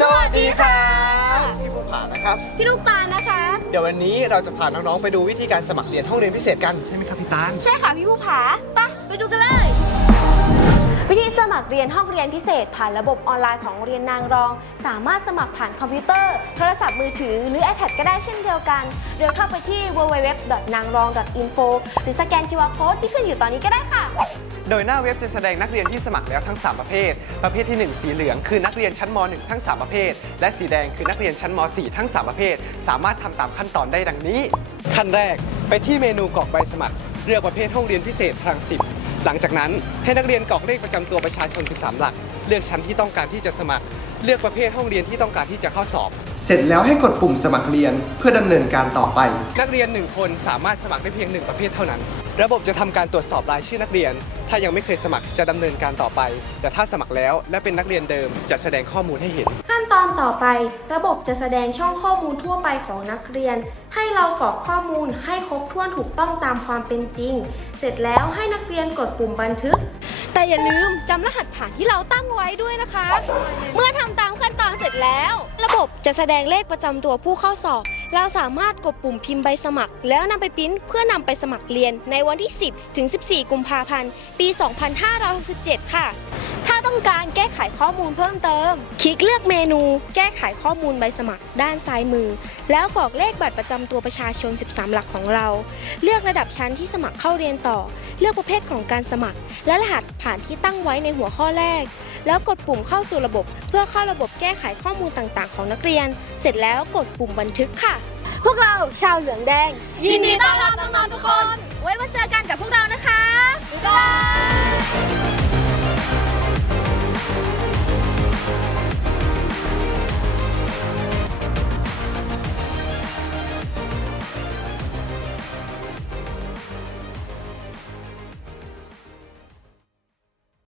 สวัสดีครับพี่ภูผานะครับ พี่ลูกตาลนะคะ เดี๋ยววันนี้เราจะพาน้องๆไปดูวิธีการสมัครเรียนห้องเรียนพิเศษกันใช่ไหมครับพี่ตาล ใช่ค่ะพี่ผู้ผาไปะไปดูกันเลยวิธีส มัครเรียนห้องเรียนพิเศษ ผ่านระบบออนไลน์ของโรงเรียนนางรอง สามารถสมัครผ่านคอมพิวเตอร์ โทรศัพท์มือถือ หรือ iPad ก็ได้เช่นเดียวกัน โดยเข้าไปที่ www.nangrong.info หรือสแกน QR Code ที่ขึ้นอยู่ตอนนี้ก็ได้ค่ะ โดยหน้าเว็บจะแสดงนักเรียนที่สมัครแล้วทั้ง 3 ประเภท ประเภทที่ 1 สีเหลืองคือนักเรียนชั้นม .1 ทั้ง 3 ประเภท และสีแดงคือนักเรียนชั้นม .4 ทั้ง 3 ประเภท สามารถทำตามขั้นตอนได้ดังนี้ ขั้นแรกไปที่เมนูกรอกใบสมัคร เลือกประเภทห้องเรียนพิเศษพลังสิบ หลังจากนั้นให้นักเรียนกรอกเลขประจำตัวประชาชน 13 หลัก เลือกชั้นที่ต้องการที่จะสมัคร เลือกประเภทห้องเรียนที่ต้องการที่จะเข้าสอบ เสร็จแล้วให้กดปุ่มสมัครเรียนเพื่อดำเนินการต่อไป นักเรียน 1 คนสามารถสมัครได้เพียง 1 ประเภทเท่านั้น ระบบจะทำการตรวจสอบรายชื่อนักเรียน ถ้ายังไม่เคยสมัครจะดำเนินการต่อไป แต่ถ้าสมัครแล้วและเป็นนักเรียนเดิมจะแสดงข้อมูลให้เห็นขั้น ตอนต่อไประบบจะแสดงช่องข้อมูลทั่วไปของนักเรียน ให้เรากรอกข้อมูลให้ครบถ้วนถูกต้องตามความเป็นจริง เสร็จแล้วให้นักเรียนกดปุ่มบันทึก แต่อย่าลืมจำรหัสผ่านที่เราตั้งไว้ด้วยนะคะ เมื่อทำตามขั้นตอนเสร็จแล้ว ระบบจะแสดงเลขประจำตัวผู้เข้าสอบ เราสามารถกดปุ่มพิมพ์ใบสมัคร แล้วนำไปปริ้นเพื่อนำไปสมัครเรียนในวันที่ 10 ถึง 14 กุมภาพันธ์ ปี 2567 ค่ะ ถ้าต้องการแก้ไขข้อมูลเพิ่มเติม คลิกเลือกเมนู แก้ไขข้อมูลใบสมัคร ด้านซ้ายมือ แล้วกรอกเลขบัตรประจำตัวประชาชน 13 หลักของเรา เลือกระดับชั้นที่สมัครเข้าเรียนต่อ เลือกประเภทของการสมัคร และรหัสผ่านที่ตั้งไว้ในหัวข้อแรก แล้วกดปุ่มเข้าสู่ระบบ เพื่อเข้าระบบแก้ไขข้อมูลต่างๆ ของนักเรียน เสร็จแล้วกดปุ่มบันทึกค่ะ พวกเราชาวเหลืองแดง ยินดีต้อนรับน้องๆทุกค